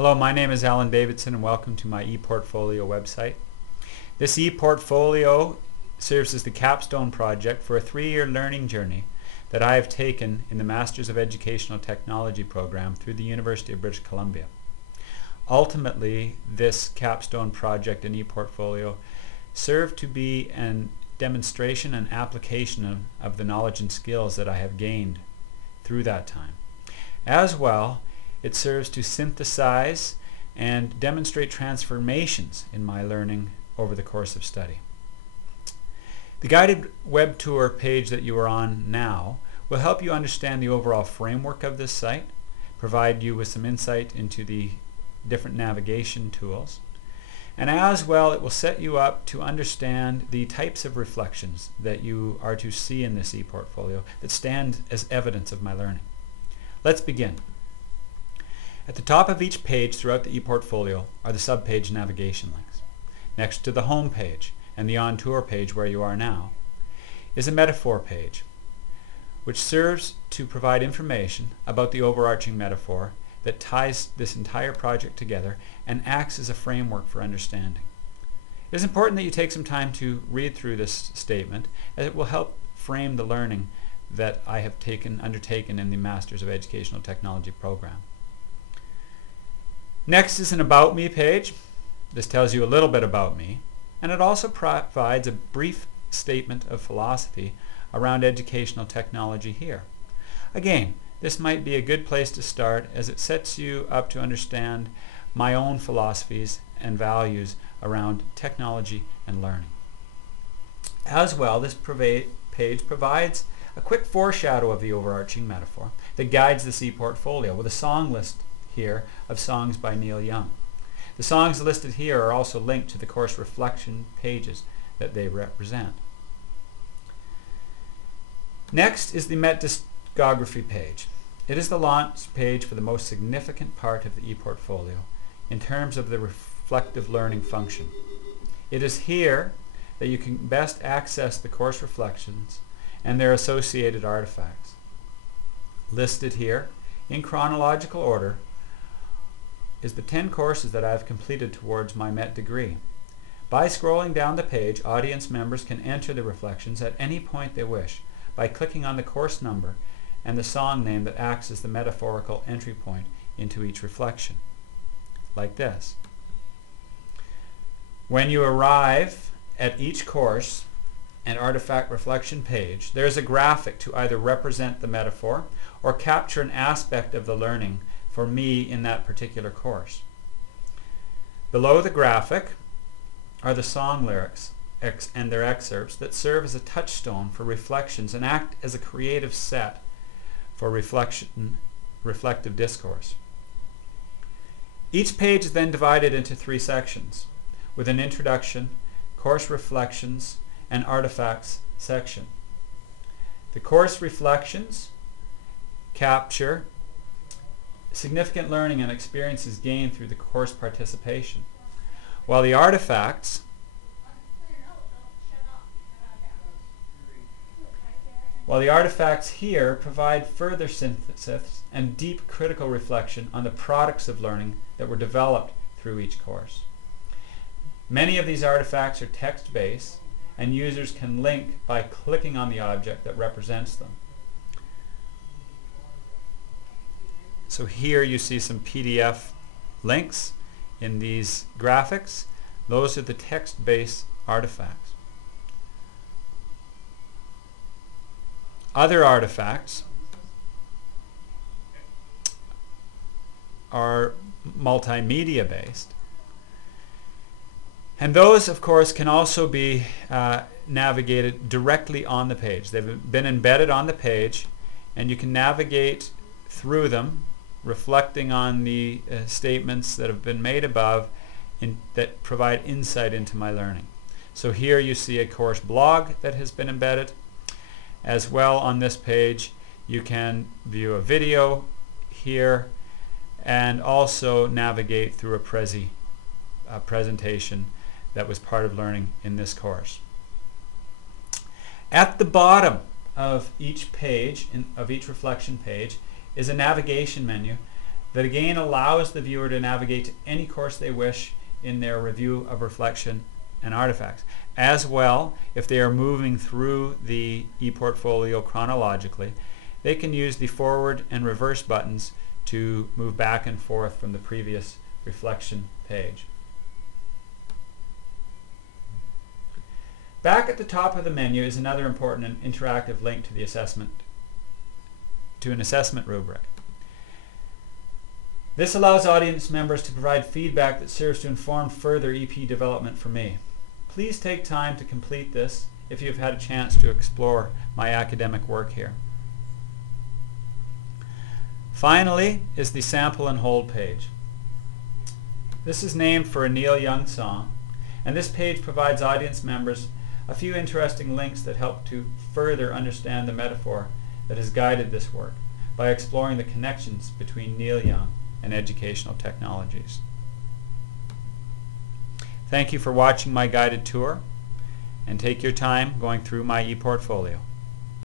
Hello, my name is Alan Davidson and welcome to my ePortfolio website. This ePortfolio serves as the capstone project for a 3-year learning journey that I have taken in the Masters of Educational Technology program through the University of British Columbia. Ultimately, this capstone project in ePortfolio served to be a demonstration and application of the knowledge and skills that I have gained through that time. As well, it serves to synthesize and demonstrate transformations in my learning over the course of study. The guided web tour page that you are on now will help you understand the overall framework of this site, provide you with some insight into the different navigation tools, and as well it will set you up to understand the types of reflections that you are to see in this ePortfolio that stand as evidence of my learning. Let's begin. At the top of each page throughout the ePortfolio are the subpage navigation links. Next to the home page and the on tour page where you are now is a metaphor page, which serves to provide information about the overarching metaphor that ties this entire project together and acts as a framework for understanding. It is important that you take some time to read through this statement, as it will help frame the learning that I have undertaken in the Masters of Educational Technology program. Next is an About Me page. This tells you a little bit about me, and it also provides a brief statement of philosophy around educational technology here. Again, this might be a good place to start, as it sets you up to understand my own philosophies and values around technology and learning. As well, this page provides a quick foreshadow of the overarching metaphor that guides this ePortfolio with a song list here of songs by Neil Young. The songs listed here are also linked to the course reflection pages that they represent. Next is the MET discography page. It is the launch page for the most significant part of the ePortfolio in terms of the reflective learning function. It is here that you can best access the course reflections and their associated artifacts. Listed here in chronological order is the 10 courses that I have completed towards my MET degree. By scrolling down the page, audience members can enter the reflections at any point they wish by clicking on the course number and the song name that acts as the metaphorical entry point into each reflection, like this. When you arrive at each course and artifact reflection page, there is a graphic to either represent the metaphor or capture an aspect of the learning for me in that particular course. Below the graphic are the song lyrics and their excerpts that serve as a touchstone for reflections and act as a creative set for reflective discourse. Each page is then divided into 3 sections, with an introduction, course reflections, and artifacts section. The course reflections capture significant learning and experiences gained through the course participation, while the artifacts here provide further synthesis and deep critical reflection on the products of learning that were developed through each course. Many of these artifacts are text-based, and users can link by clicking on the object that represents them. So here you see some PDF links in these graphics. Those are the text-based artifacts. Other artifacts are multimedia based, and those of course can also be navigated directly on the page. They've been embedded on the page, and you can navigate through them, reflecting on the statements that have been made above that provide insight into my learning. So here you see a course blog that has been embedded. As well, on this page you can view a video here and also navigate through a presentation that was part of learning in this course. At the bottom of each page, of each reflection page, is a navigation menu that again allows the viewer to navigate to any course they wish in their review of reflection and artifacts. As well, if they are moving through the ePortfolio chronologically, they can use the forward and reverse buttons to move back and forth from the previous reflection page. Back at the top of the menu is another important and interactive link to an assessment rubric. This allows audience members to provide feedback that serves to inform further EP development for me. Please take time to complete this if you've had a chance to explore my academic work here. Finally is the sample and hold page. This is named for a Neil Young song, and this page provides audience members a few interesting links that help to further understand the metaphor that has guided this work by exploring the connections between Neil Young and educational technologies. Thank you for watching my guided tour, and take your time going through my ePortfolio.